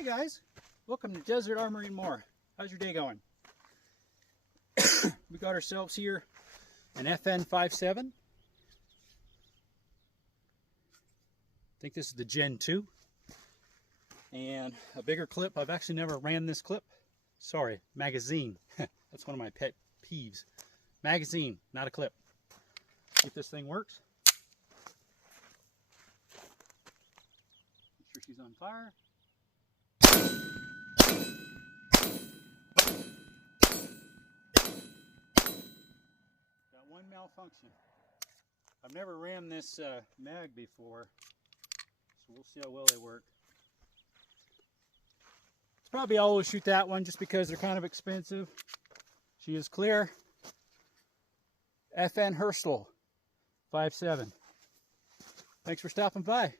Hey guys, welcome to Desert Armory and More. How's your day going? We got ourselves here an FN57. I think this is the Gen 2. And a bigger clip. I've actually never ran this clip. Sorry, magazine. That's one of my pet peeves. Magazine, not a clip. See if this thing works. Make sure she's on fire. Got one malfunction. I've never ran this mag before, so we'll see how well they work. It's probably always shoot that one just because they're kind of expensive. She is clear. FN Herstel 57. Thanks for stopping by.